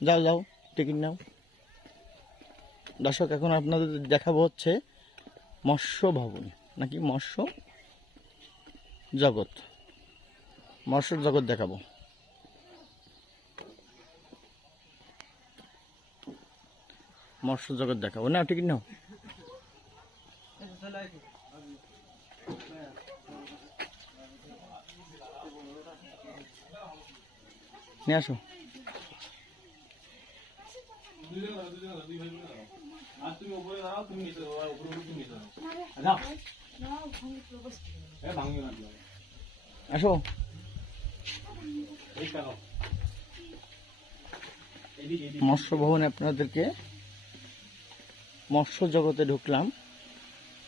যাও যাও টিকিট নাও দর্শক, এখন আপনাদের দেখাবো হচ্ছে মৎস্য ভবন, নাকি মৎস্য জগৎ। মৎস্য জগৎ দেখাবো। মৎস্য জগৎ দেখাবো। না টিকিট নাও। নিয়ে আসো। আর তুমি উপরে দাঁড়াও তুমি নিচে দাঁড়াও উপরে উঠে তুমি নিচে দাঁড়াও। যাও। এ ভাঙি না আসো। মৎস্য ভবনে আপনাদেরকে মৎস্য জগতে ঢুকলাম।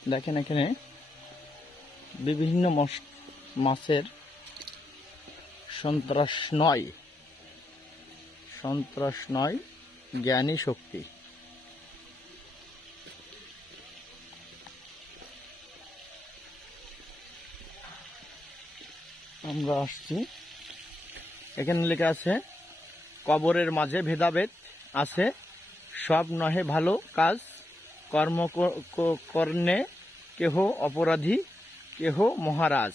দেখেন এখানে বিভিন্ন মাছের সন্ত্রাস নয়। সন্ত্রাস নয় জ্ঞানী শক্তি। আমরা আসছি। এখানে লেখা আছে, কবরের মাঝে ভেদাভেদ আছে, সব নহে ভালো কাজ, কর্ম কর্ণে কেহ অপরাধী, কেহ মহারাজ।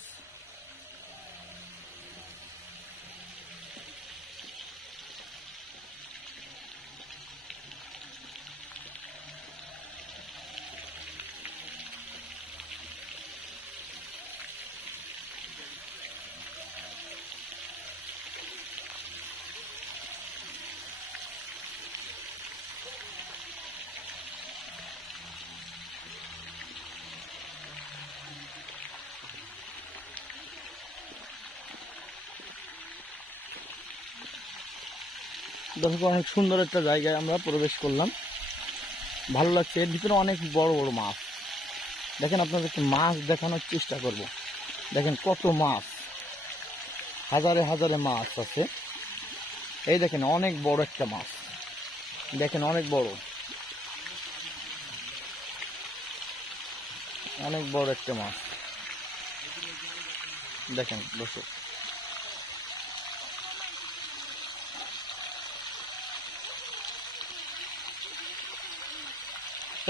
দর্শক অনেক সুন্দর একটা জায়গায় আমরা প্রবেশ করলাম। ভালো লাগছে। এর ভিতরে অনেক বড় বড় মাছ। দেখেন আপনাদেরকে মাছ দেখানোর চেষ্টা করব। দেখেন কত মাছ। হাজারে হাজারে মাছ আছে। এই দেখেন অনেক বড় একটা মাছ। দেখেন অনেক বড়। অনেক বড় একটা মাছ। দেখেন, দর্শক।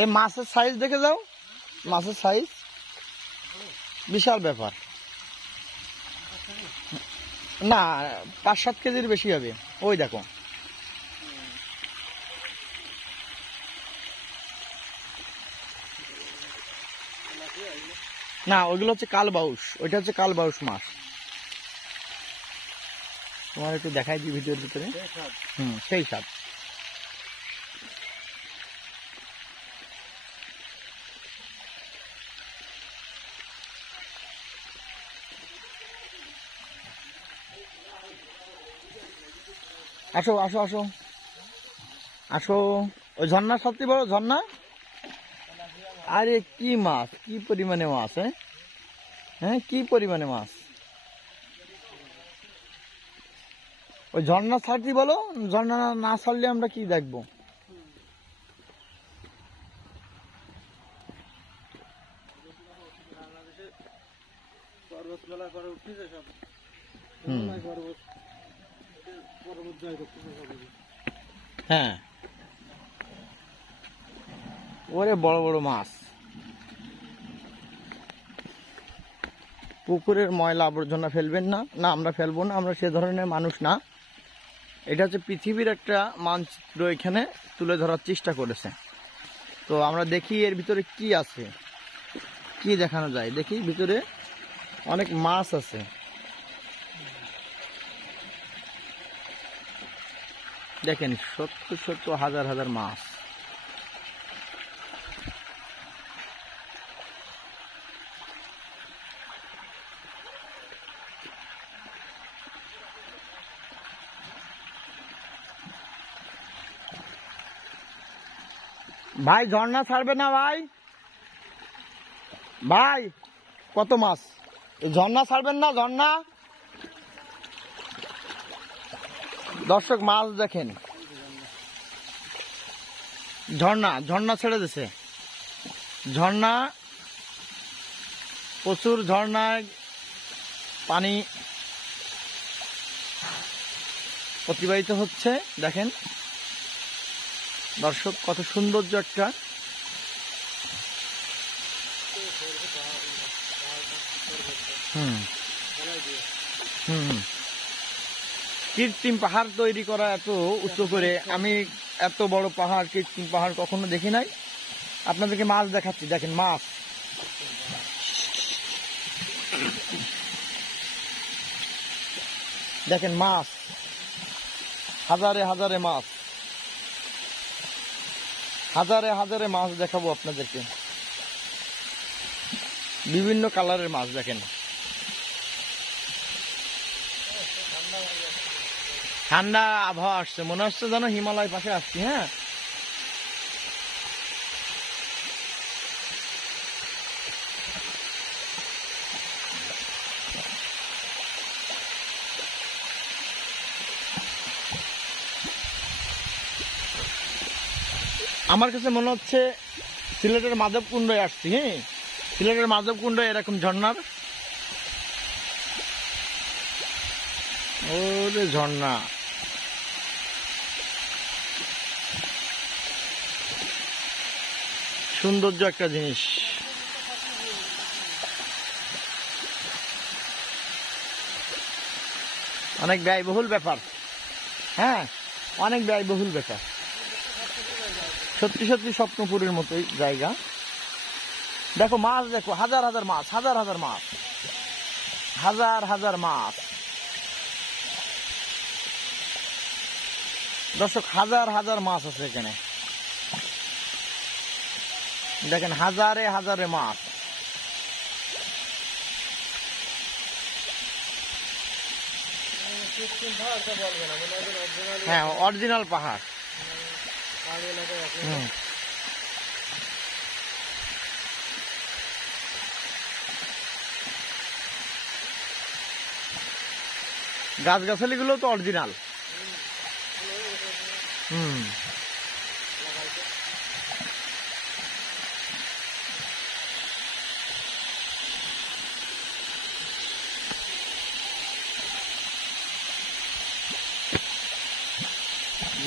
এই মাছের সাইজ দেখে যাও। মাছের সাইজ বিশাল ব্যাপার। না পাঁচ সাত কেজির বেশি হবে। ওই দেখো। না ওইগুলো হচ্ছে কাল কালবাউস ওইটা হচ্ছে কালবাউস মাছ। তোমার একটু দেখাই দিই ভিডিওর ভিতরে। হুম সেই স্বাদ। আসো আসো আসো। আসো। ওই ঝর্ণা সবচেয়ে বড় ঝর্ণা? আরে কি মাছ? কি পরিমাণে মাছ হ্যাঁ? হ্যাঁ কি পরিমাণে মাছ? ওই ঝর্ণা ছাড়তি বলো ঝর্ণা না- ছাড়লে আমরা কি দেখব? পর্বত করে উঠতেছে সব। হ্যাঁ। ওরে বড় বড় মাছ। পুকুরের ময়লা আবর্জনা ফেলবেন না। না, আমরা ফেলব না, আমরা সে ধরনের মানুষ না। এটা হচ্ছে পৃথিবীর একটা মানচিত্র এখানে তুলে ধরার চেষ্টা করেছে। তো আমরা দেখি এর ভিতরে কি আছে। কি দেখানো যায়? দেখি ভিতরে অনেক মাছ আছে। দেখেন, সত্তর সত্তর হাজার হাজার মাছ। ভাই, ঝর্ণা ছাড়বে না ভাই? ভাই, কত মাছ? ঝর্ণা ছাড়বেন না, ঝর্ণা? দর্শক, মাছ দেখেন। ঝর্ণা ঝর্ণা ছেড়ে দিছে। ঝর্ণা, প্রচুর ঝর্ণায় পানি অতিবাহিত হচ্ছে। দেখেন, দর্শক, কত সৌন্দর্য একটা। হুম। হুম হুম। কৃত্রিম পাহাড় তৈরি করা এত উঁচু করে আমি এত বড় পাহাড়, কৃত্রিম পাহাড় কখনো দেখি নাই। আপনাদেরকে মাছ দেখাচ্ছি, দেখেন মাছ। দেখেন মাছ। হাজারে হাজারে মাছ। হাজারে হাজারে মাছ দেখাবো আপনাদেরকে। বিভিন্ন কালারের মাছ দেখেন। ঠান্ডা আবহাওয়া আসছে, মনে হচ্ছে যেন হিমালয় পাশে আসছি হ্যাঁ? আমার কাছে মনে হচ্ছে সিলেটের মাধবকুণ্ডে আসছি হ্যাঁ? সিলেটের মাধবকুণ্ড এরকম ঝর্ণার। ওরে ঝর্ণা। সৌন্দর্য একটা জিনিস। অনেক ব্যয়বহুল ব্যাপার। হ্যাঁ অনেক ব্যয়বহুল ব্যাপার। সত্যি সত্যি স্বপ্নপুরের মতোই জায়গা। দেখো মাছ, দেখো হাজার হাজার মাছ, হাজার হাজার মাছ। হাজার হাজার মাছ। দর্শক, হাজার হাজার মাছ আছে এখানে। দেখেন হাজারে হাজারে মাছ। হ্যাঁ অরিজিনাল পাহাড়। গাছগাছালিগুলো তো অরিজিনাল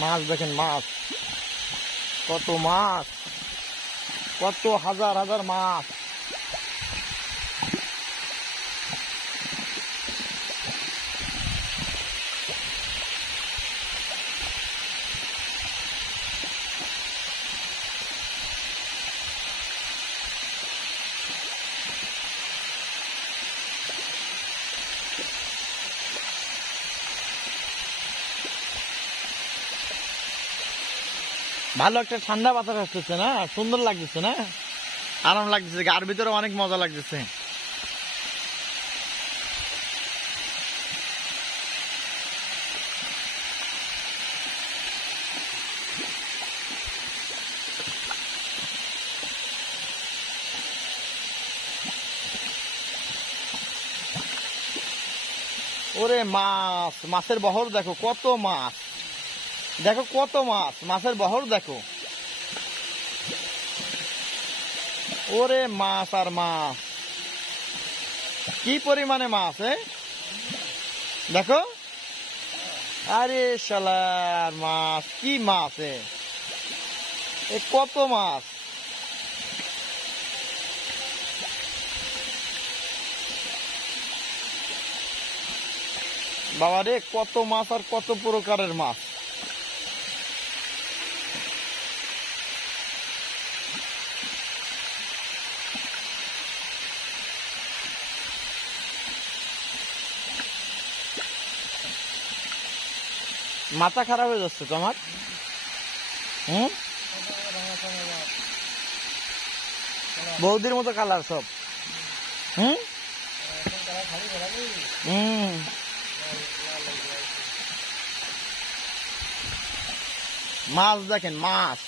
মাছ দেখেন মাছ। কত মাছ কত হাজার হাজার মাছ। ভালো একটা ঠান্ডা বাতাস আসতেছে না? সুন্দর লাগতেছে না? আরাম লাগতেছে। গার ভিতরে অনেক মজা লাগতেছে। ওরে মাছ, মাছের বহর দেখো, কত মাছ। দেখো কত মাছ, মাছের বহর দেখো। ওরে মাছ আর মাছ। কি পরিমাণে মাছ দেখো। আরে শালার মাছ, কি মাছ, এ? কত মাছ? বাবা রে কত মাছ আর কত প্রকারের মাছ। মাথা খারাপ হয়ে যাচ্ছে তোমার হুম? বৌদির মতো কালার সব। হুম? হুম। মাছ দেখেন, মাছ।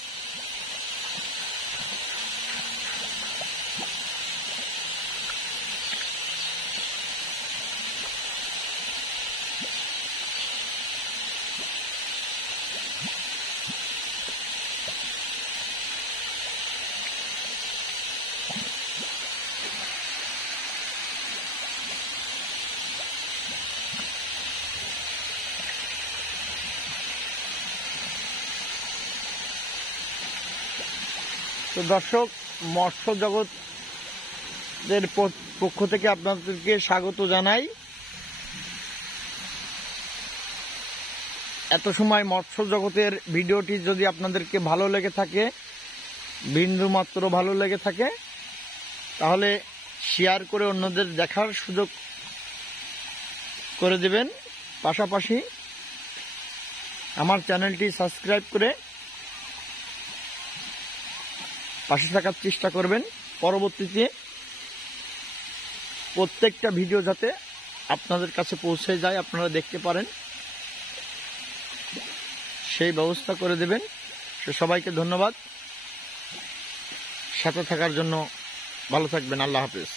তো দর্শক, মৎস্য জগতের পক্ষ থেকে আপনাদেরকে স্বাগত জানাই। এত সময় মৎস্য জগতের ভিডিওটি যদি আপনাদেরকে ভালো লেগে থাকে বিন্দু মাত্র ভালো লেগে থাকে, তাহলে শেয়ার করে অন্যদের দেখার সুযোগ করে দেবেন। পাশাপাশি আমার চ্যানেলটি সাবস্ক্রাইব করে পাশে থাকার চেষ্টা করবেন। পরবর্তীতে প্রত্যেকটা ভিডিও যাতে আপনাদের কাছে পৌঁছে যায়, আপনারা দেখতে পারেন। সেই ব্যবস্থা করে দেবেন। সে সবাইকে ধন্যবাদ। সাথে থাকার জন্য ভালো থাকবেন। আল্লাহ হাফেজ।